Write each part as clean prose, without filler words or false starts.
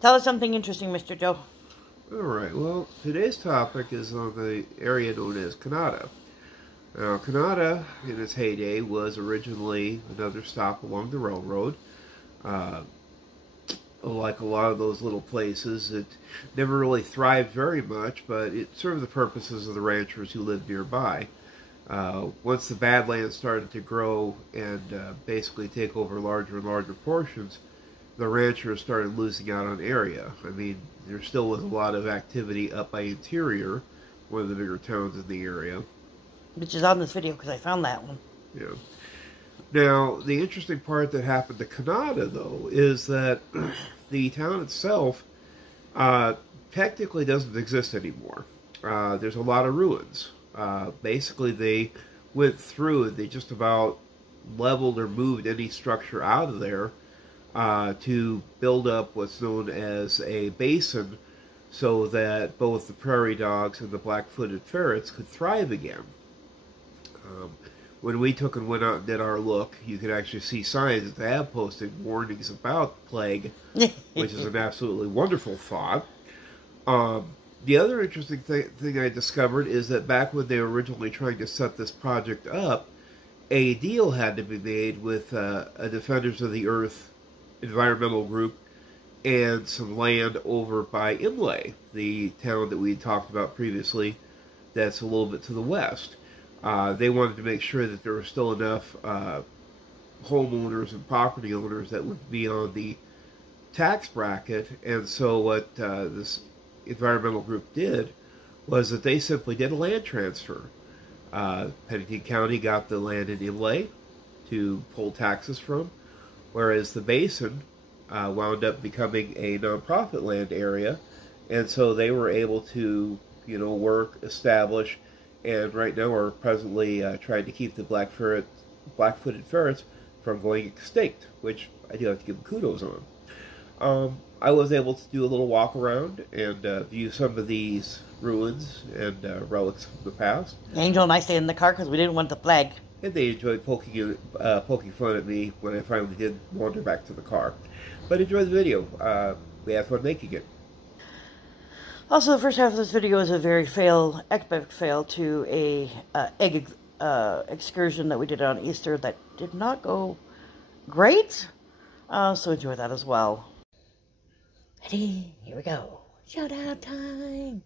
Tell us something interesting, Mr. Joe. Alright, well, today's topic is on the area known as Conata. Now, Conata, in its heyday, was originally another stop along the railroad. Like a lot of those little places, it never really thrived very much, but it served the purposes of the ranchers who lived nearby. Once the Badlands started to grow and basically take over larger and larger portions, the ranchers started losing out on area. I mean, there still was a lot of activity up by Interior, one of the bigger towns in the area. Which is on this video because I found that one. Yeah. Now, the interesting part that happened to Conata, though, is that the town itself technically doesn't exist anymore. There's a lot of ruins. Basically, they went through and they just about leveled or moved any structure out of there to build up what's known as a basin so that both the prairie dogs and the black-footed ferrets could thrive again. When we took and went out and did our look, you could actually see signs that they have posted warnings about plague, which is an absolutely wonderful thought. The other interesting thing I discovered is that back when they were originally trying to set this project up, a deal had to be made with a Defenders of the Earth environmental group and some land over by Imlay, the town that we talked about previously that's a little bit to the west. They wanted to make sure that there were still enough homeowners and property owners that would be on the tax bracket, and so what this environmental group did was that they simply did a land transfer. Pennington County got the land in Imlay to pull taxes from, whereas the basin wound up becoming a nonprofit land area, and so they were able to, work, establish, and right now are presently trying to keep the black-footed ferrets from going extinct, which I do have to give them kudos on. I was able to do a little walk around and view some of these ruins and relics from the past. Angel and I stayed in the car because we didn't want the flag. And they enjoyed poking fun at me when I finally did wander back to the car. But enjoy the video. We had fun making it. Also, the first half of this video is a very epic fail to a egg excursion that we did on Easter that did not go great. So enjoy that as well. Ready? Here we go. Shout out time.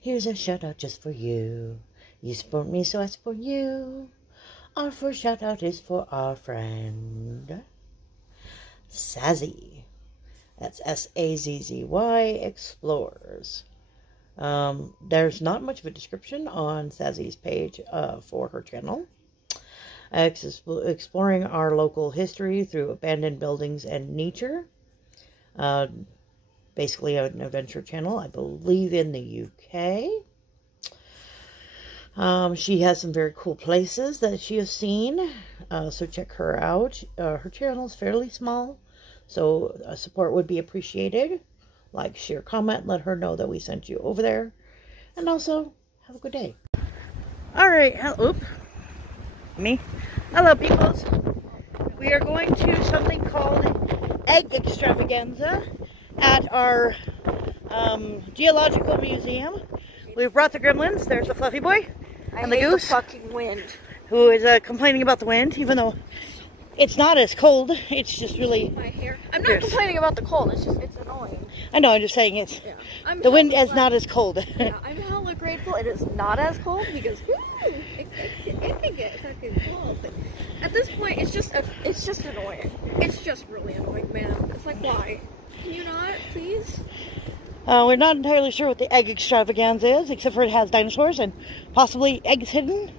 Here's a shout out just for you. You support me, so I support you. Our first shout out is for our friend Sazzy. That's S-A-Z-Z-Y Explorers. There's not much of a description on Sazzy's page for her channel. Exploring our local history through abandoned buildings and nature. Basically an adventure channel, I believe, in the UK. She has some very cool places that she has seen, so check her out. Her channel is fairly small, so support would be appreciated. Like, share, comment, let her know that we sent you over there. And also, have a good day. Alright, hello peoples. We are going to something called Egg Extravaganza at our Geological Museum. We've brought the gremlins. There's the fluffy boy and the goose. The fucking wind. Who is complaining about the wind, even though it's not as cold. It's just really... My hair. I'm not complaining about the cold. It's annoying. I know, I'm just saying it's... Yeah. The wind is not as cold. Yeah, I'm hella grateful it is not as cold because it can get fucking cold. At this point, it's just annoying. It's just really annoying, man. It's like, why? Can you not, please? We're not entirely sure what the egg extravaganza is, except for it has dinosaurs and possibly eggs hidden.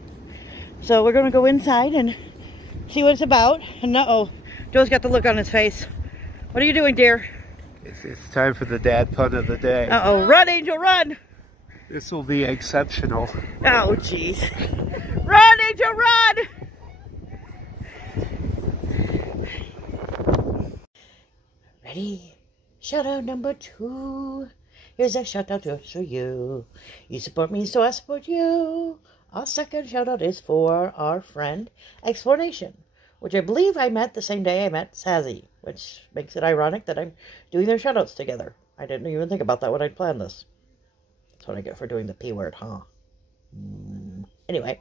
So we're going to go inside and see what it's about. And uh-oh, Joe's got the look on his face. What are you doing, dear? It's time for the dad pun of the day. Uh-oh, run, Angel, run! This will be exceptional. Oh, jeez. Run, Angel, run! Ready? Shout out number 2. Here's a shout out just for you. You support me, so I support you. Our second shout out is for our friend Exploration, which I believe I met the same day I met Sazzy, which makes it ironic that I'm doing their shout outs together. I didn't even think about that when I planned this. That's what I get for doing the P word, huh? Anyway,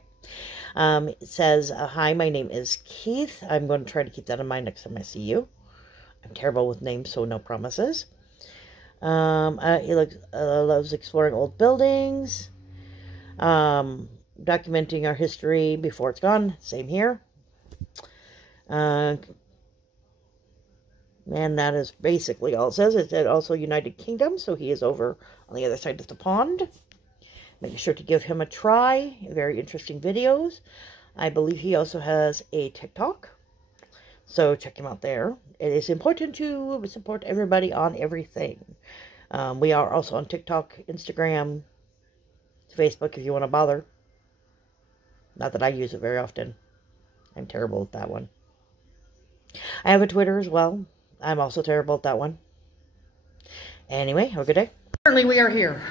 it says, hi, my name is Keith. I'm going to try to keep that in mind next time I see you. I'm terrible with names, so no promises. He loves exploring old buildings, documenting our history before it's gone. Same here. And that is basically all it says. It said also United Kingdom, so he is over on the other side of the pond. Make sure to give him a try. Very interesting videos. I believe he also has a TikTok, so check him out there. It is important to support everybody on everything. We are also on TikTok, Instagram, Facebook if you want to bother. Not that I use it very often. I'm terrible at that one. I have a Twitter as well. I'm also terrible at that one. Anyway, have a good day. Currently we are here.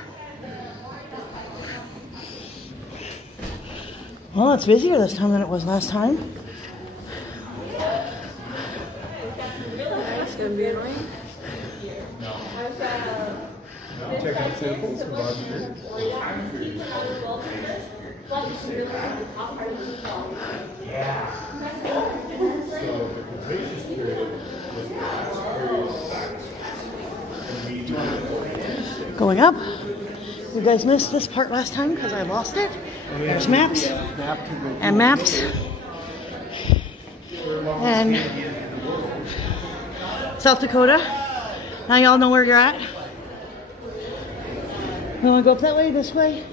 Well, it's busier this time than it was last time. It's gonna be annoying. Check out samples from our year. Going up. You guys missed this part last time because I lost it. There's maps. And maps. And South Dakota. Now y'all know where you're at. You want to go up that way, this way?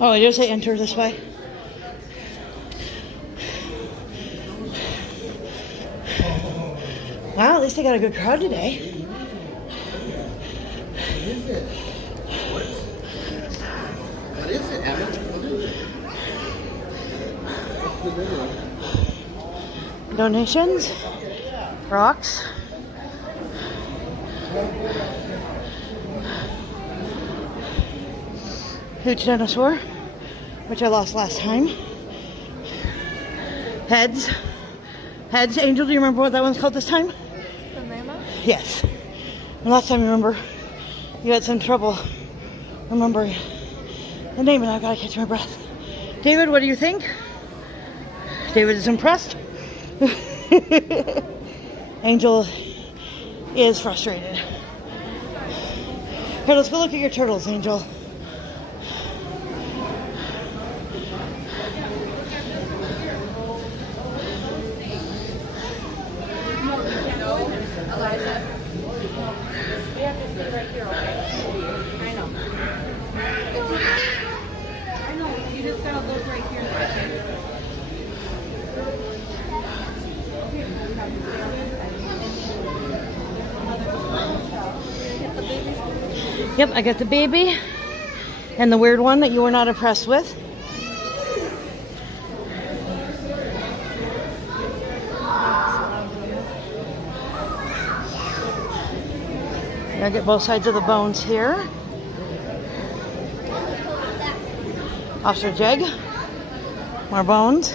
Oh, I just say enter this way. Wow, at least they got a good crowd today. What is it, Evan? What is it? Donations, rocks, huge dinosaur, which I lost last time. Heads. Angel, do you remember what that one's called this time? The mammoth? Yes. And last time, remember, you had some trouble remembering the name, and I've got to catch my breath. David, what do you think? David is impressed. Angel is frustrated. Here, let's go look at your turtles, Angel. Yep, I got the baby and the weird one that you were not impressed with. I get both sides of the bones here. Ostrich egg, more bones.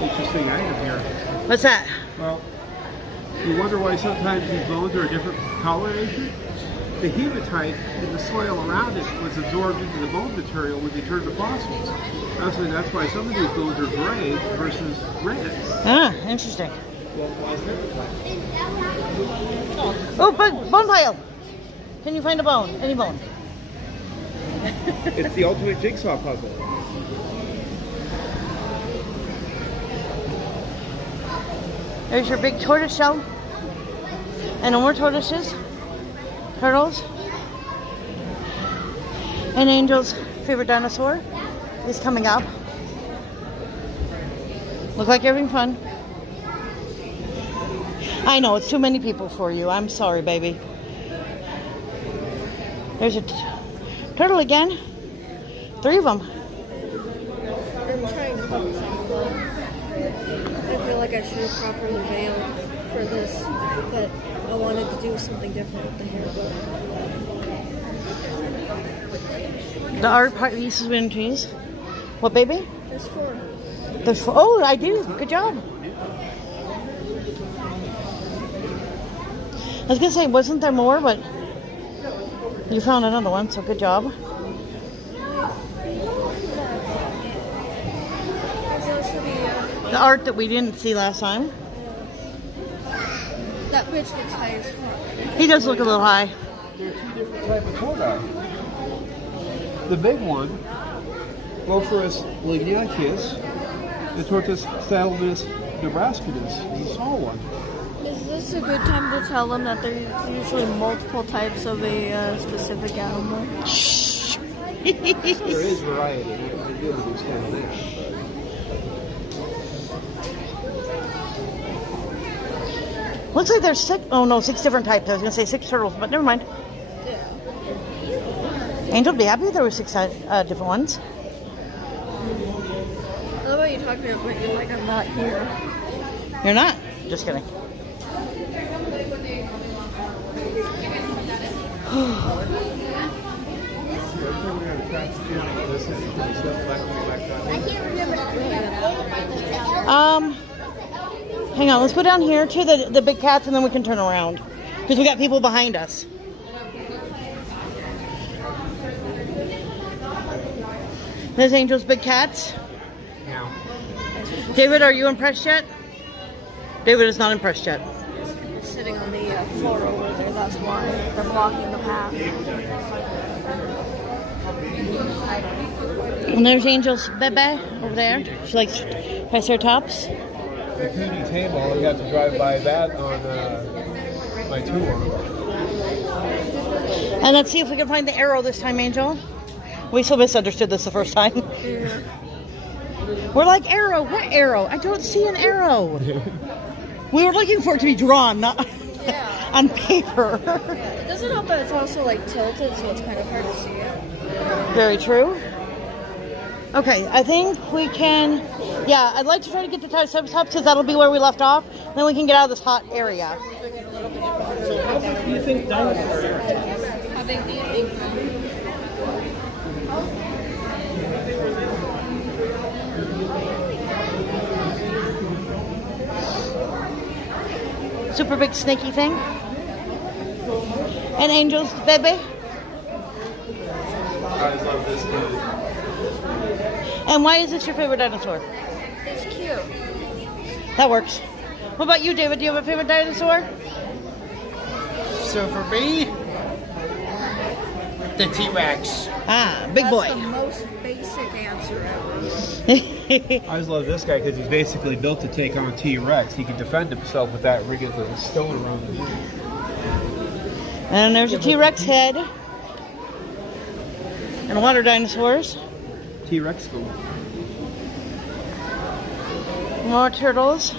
Interesting item here. What's that? Well, you wonder why sometimes these bones are a different coloration? The hematite in the soil around it was absorbed into the bone material when they turned to fossils. That's why some of these bones are gray versus red. Ah, interesting. Oh, bone pile! Can you find a bone? Any bone? It's the ultimate jigsaw puzzle. There's your big tortoise shell. And no more tortoises. Turtles. And Angel's favorite dinosaur is coming up. Look like you're having fun. I know, it's too many people for you. I'm sorry, baby. There's a turtle again. 3 of them. I'm trying to focus on the I feel like I should have properly veiled for this, but I wanted to do something different with the hair. The art pieces and cheese. What, baby? There's 4. There's 4. Oh, I do. Good job. I was gonna say, wasn't there more, but you found another one, so good job. The art that we didn't see last time. That bitch looks high as fuck. He does look a little high. There are 2 different types of tortoise. The big one, Bophoris lignaticus, the Tortoise stylus nebrascanus, is a small one. Is this a good time to tell them that there's usually multiple types of a specific animal? There is variety. I do understand that. Looks like there's 6. Oh no, 6 different types. I was gonna say 6 turtles, but never mind. Yeah. Angel would be happy if there were 6 different ones. I love how you talk to me, but you're like, I'm not here. You're not. Just kidding. Hang on, let's go down here to the big cats and then we can turn around. Because we got people behind us. There's Angel's big cats. Yeah. David, are you impressed yet? David is not impressed yet. Sitting on the floor over there, that's why they're blocking the path. And there's Angel's bebe over there. She likes Triceratops. The Cooney table, I got to drive by that on my tour. And let's see if we can find the arrow this time, Angel. We so misunderstood this the first time. Yeah. We're like, arrow? What arrow? I don't see an arrow. We were looking for it to be drawn, not on paper. It doesn't help that it's also like tilted, so it's kind of hard to see it. Very true. Okay, I think we can... Yeah, I'd like to try to get to Triceratops because that'll be where we left off. Then we can get out of this hot area. So how big do you think dinosaurs are? How big do you think? Super big snaky thing. And Angel's baby. I love this dude. And why is this your favorite dinosaur? It's cute. That works. What about you, David? Do you have a favorite dinosaur? So for me, the T-Rex. Ah, big boy. That's the most basic answer ever. I always love this guy because he's basically built to take on a T-Rex. He can defend himself with that ring of the stone around him. And there's a T-Rex head. And water dinosaurs. T-Rex school. More turtles.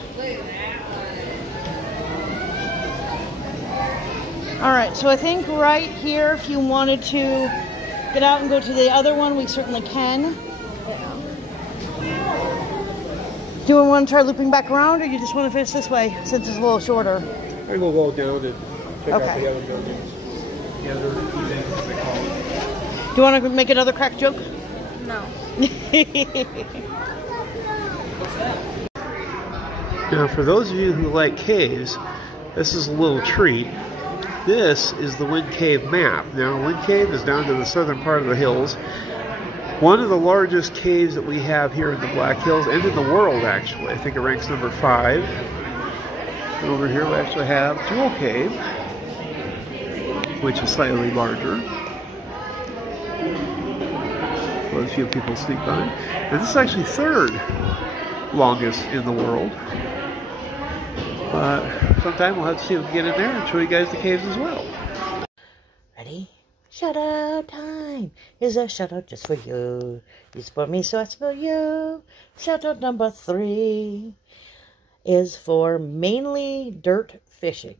Alright, so I think right here, if you wanted to get out and go to the other one, we certainly can. Do you want to try looping back around, or you just want to finish this way, since it's a little shorter? I will go down and check out Okay. the other buildings. The other events, as they call it. Do you want to make another crack joke? No. Now, for those of you who like caves, this is a little treat. This is the Wind Cave map. Now, Wind Cave is down to the southern part of the hills. One of the largest caves that we have here in the Black Hills, and in the world, actually. I think it ranks number 5. And over here we actually have Jewel Cave, which is slightly larger. Well, a few people sneak by. And this is actually 3rd longest in the world. But sometime we'll have to see if we can get in there and show you guys the caves as well. Ready? Shout out time is a shout out just for you. You spoil me, so I spoil you. Shout out number 3 is for mainly dirt fishing.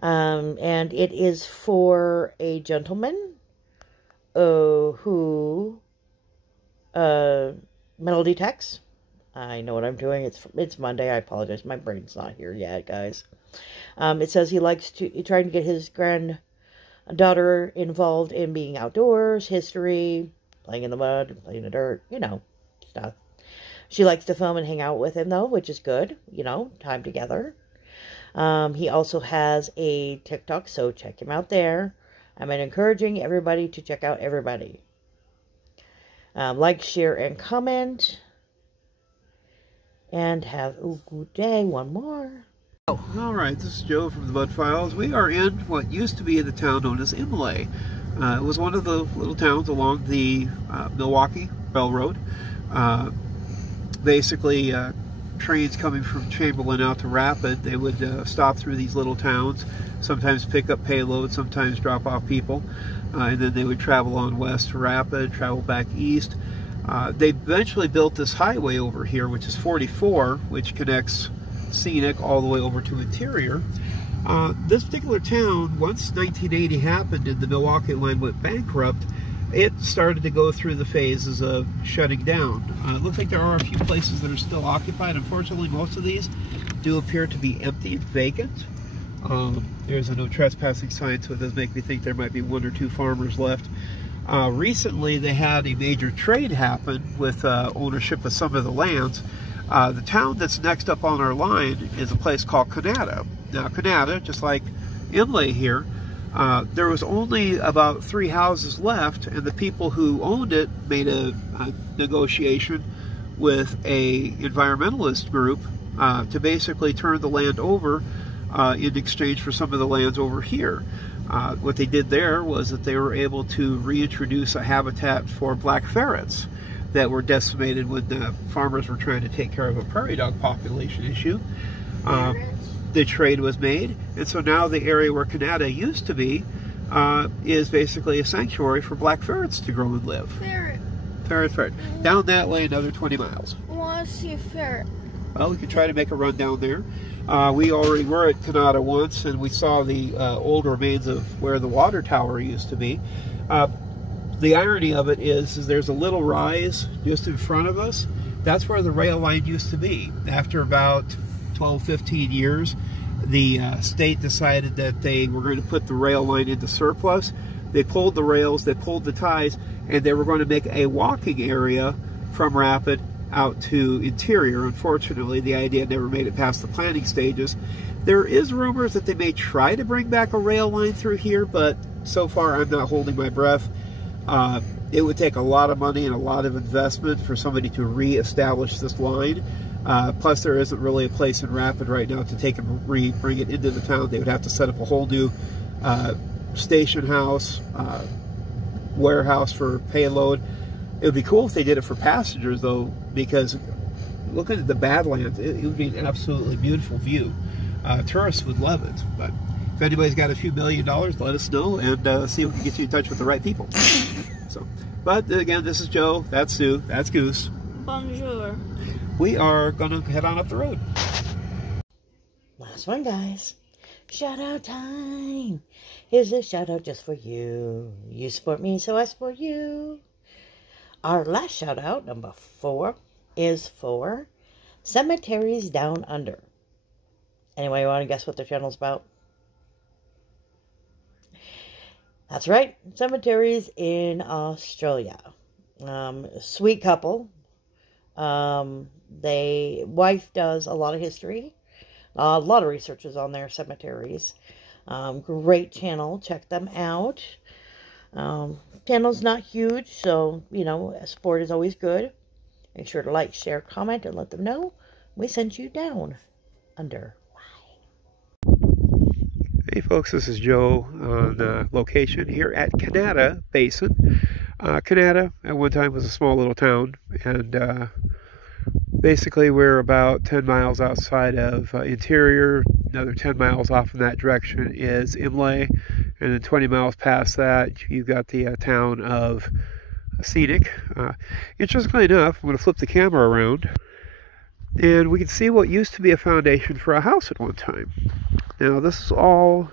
And it is for a gentleman who metal detects. I know what I'm doing. It's Monday. I apologize. My brain's not here yet, guys. It says he likes to try to get his A daughter involved in being outdoors, history, playing in the mud, playing in the dirt, you know, stuff. She likes to film and hang out with him, though, which is good, you know, time together. He also has a TikTok, so check him out there. I'm encouraging everybody to check out everybody. Like, share, and comment. And have a good day. One more. Alright, this is Joe from the Bud Files. We are in what used to be the town known as Imlay. It was one of the little towns along the Milwaukee Railroad. Basically, trains coming from Chamberlain out to Rapid, they would stop through these little towns, sometimes pick up payload, sometimes drop off people, and then they would travel on west to Rapid, travel back east. They eventually built this highway over here, which is 44, which connects Scenic all the way over to Interior. This particular town, once 1980 happened and the Milwaukee line went bankrupt, it started to go through the phases of shutting down. It looks like there are a few places that are still occupied. Unfortunately, most of these do appear to be empty and vacant. There's a no trespassing sign, so it does make me think there might be one or two farmers left. Recently, they had a major trade happen with ownership of some of the lands. The town that's next up on our line is a place called Conata. Now, Conata, just like Imlay here, there was only about 3 houses left, and the people who owned it made a negotiation with a environmentalist group to basically turn the land over in exchange for some of the lands over here. What they did there was that they were able to reintroduce a habitat for black ferrets that were decimated when the farmers were trying to take care of a prairie dog population issue. The trade was made, and so now the area where Conata used to be is basically a sanctuary for black ferrets to grow and live. Ferret. Ferret. Down that way another 20 miles. I want to see a ferret. Well, we could try to make a run down there. We already were at Conata once, and we saw the old remains of where the water tower used to be. The irony of it is there's a little rise just in front of us. That's where the rail line used to be. After about 12-15 years, the state decided that they were going to put the rail line into surplus. They pulled the rails, they pulled the ties, and they were going to make a walking area from Rapid out to Interior. Unfortunately, the idea never made it past the planning stages. There is rumors that they may try to bring back a rail line through here, but so far I'm not holding my breath. It would take a lot of money and a lot of investment for somebody to re-establish this line. Plus, there isn't really a place in Rapid right now to take and bring it into the town. They would have to set up a whole new station house, warehouse for payload. It would be cool if they did it for passengers, though, because looking at the Badlands, it would be an absolutely beautiful view. Tourists would love it. But if anybody's got a few $1 million, let us know and see if we can get you in touch with the right people. So, but again, this is Joe. That's Sue. That's Goose. Bonjour. We are going to head on up the road. Last one, guys. Shout out time. Here's a shout out just for you. You support me, so I support you. Our last shout out, number 4, is for Cemeteries Down Under. Anybody want to guess what the channel's about? That's right, cemeteries in Australia. Sweet couple. Wife does a lot of history. A lot of researchers on their cemeteries. Great channel. Check them out. Channel's not huge, so, you know, support is always good. Make sure to like, share, comment, and let them know we sent you down under. Hey folks, this is Joe on location here at Conata Basin. Conata at one time was a small little town, and basically we're about 10 miles outside of Interior. Another 10 miles off in that direction is Imlay, and then 20 miles past that you've got the town of Scenic. Interestingly enough, I'm going to flip the camera around, and we can see what used to be a foundation for a house at one time. Now, this is all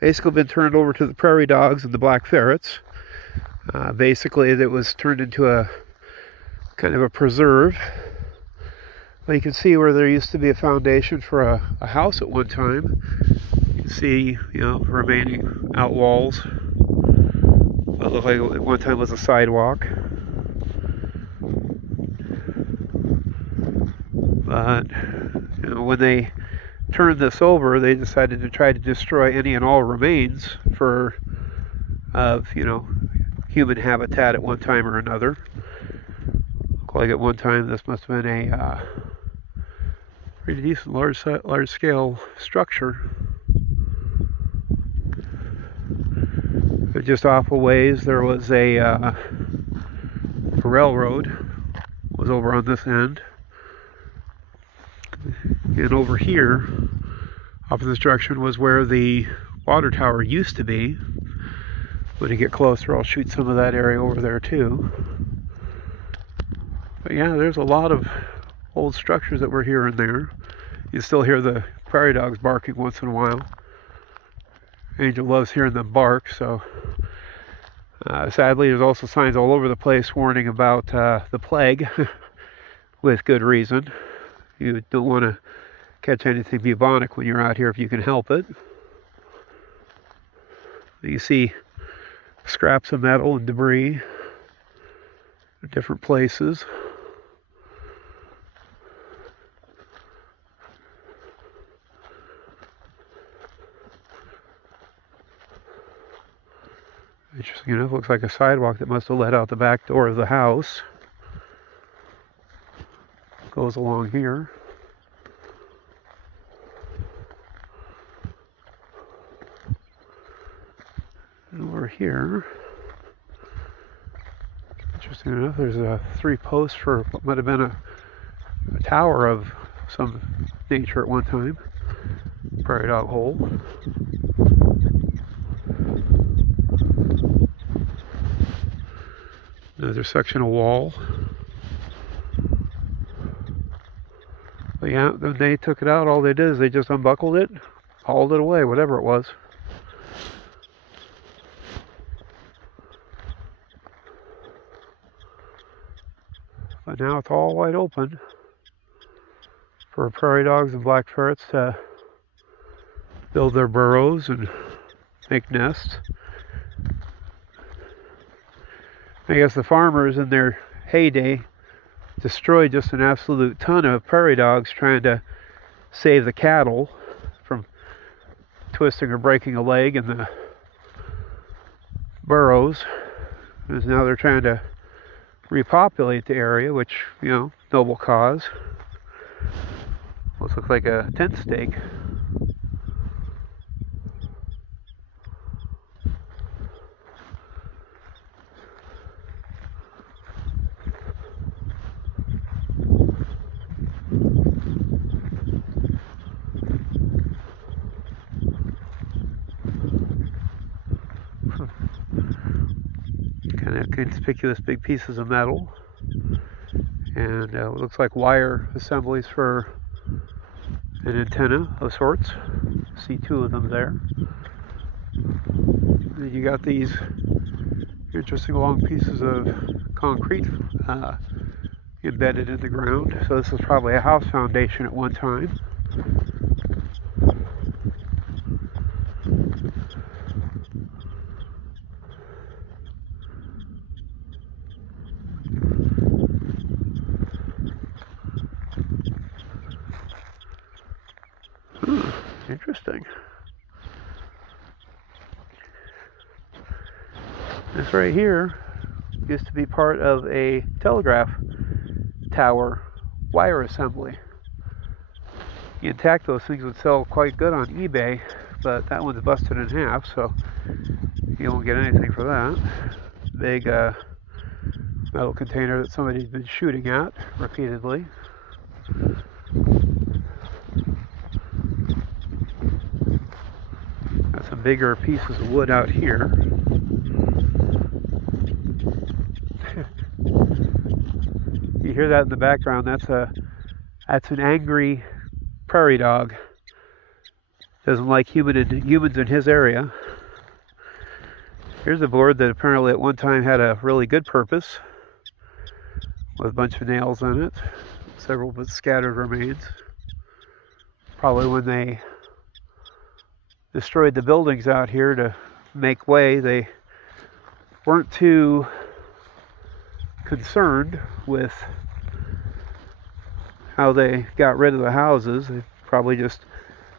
basically been turned over to the prairie dogs and the black ferrets. Basically, it was turned into a kind of a preserve. But you can see where there used to be a foundation for a house at one time. You can see, you know, remaining out walls. What looked like at one time was a sidewalk. But you know, when they turned this over, they decided to try to destroy any and all remains of, you know, human habitat at one time or another. Looked like at one time this must have been a pretty decent large scale structure. But just off a ways there was a railroad was over on this end, and over here off in this direction was where the water tower used to be. When you get closer, I'll shoot some of that area over there too. But yeah, there's a lot of old structures that were here and there. You still hear the prairie dogs barking once in a while. Angel loves hearing them bark, so sadly there's also signs all over the place warning about the plague, with good reason. You don't want to catch anything bubonic when you're out here if you can help it. You see scraps of metal and debris in different places. Interesting enough, looks like a sidewalk that must have led out the back door of the house. Goes along here. And over here, interesting enough, there's 3 posts for what might have been a tower of some nature at one time. Prairie dog hole. Another section of wall. But yeah, when they took it out, all they did is they just unbuckled it, hauled it away, whatever it was. But now it's all wide open for prairie dogs and black ferrets to build their burrows and make nests. I guess the farmers in their heyday destroyed just an absolute ton of prairie dogs trying to save the cattle from twisting or breaking a leg in the burrows. Because now they're trying to repopulate the area, which, you know, noble cause. Looks like a tent stake. Kind of conspicuous big pieces of metal, and it looks like wire assemblies for an antenna of sorts. See 2 of them there. And you got these interesting long pieces of concrete embedded in the ground. So this is probably a house foundation at one time. Interesting. This right here used to be part of a telegraph tower wire assembly. Intact, those things would sell quite good on eBay, but that one's busted in half, so you won't get anything for that. Big metal container that somebody's been shooting at repeatedly. Got some bigger pieces of wood out here. You hear that in the background? That's an angry prairie dog. Doesn't like humans in his area. Here's a board that apparently at one time had a really good purpose, with a bunch of nails in it, several but scattered remains. Probably when they destroyed the buildings out here to make way. They weren't too concerned with how they got rid of the houses. They probably just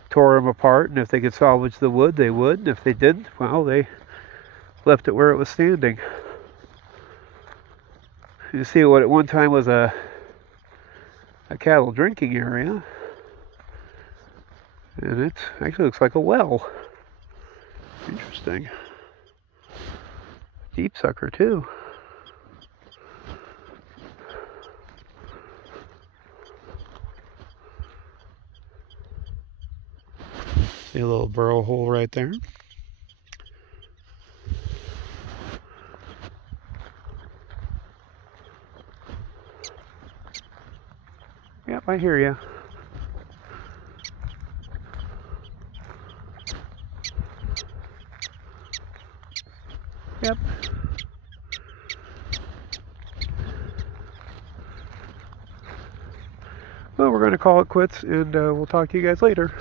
tore them apart, and if they could salvage the wood, they would. And if they didn't, well, they left it where it was standing. You see what at one time was a cattle drinking area, and it actually looks like a well. Interesting. Deep sucker too. See a little burrow hole right there. Yep, I hear you. Yep. Well, we're going to call it quits, and we'll talk to you guys later.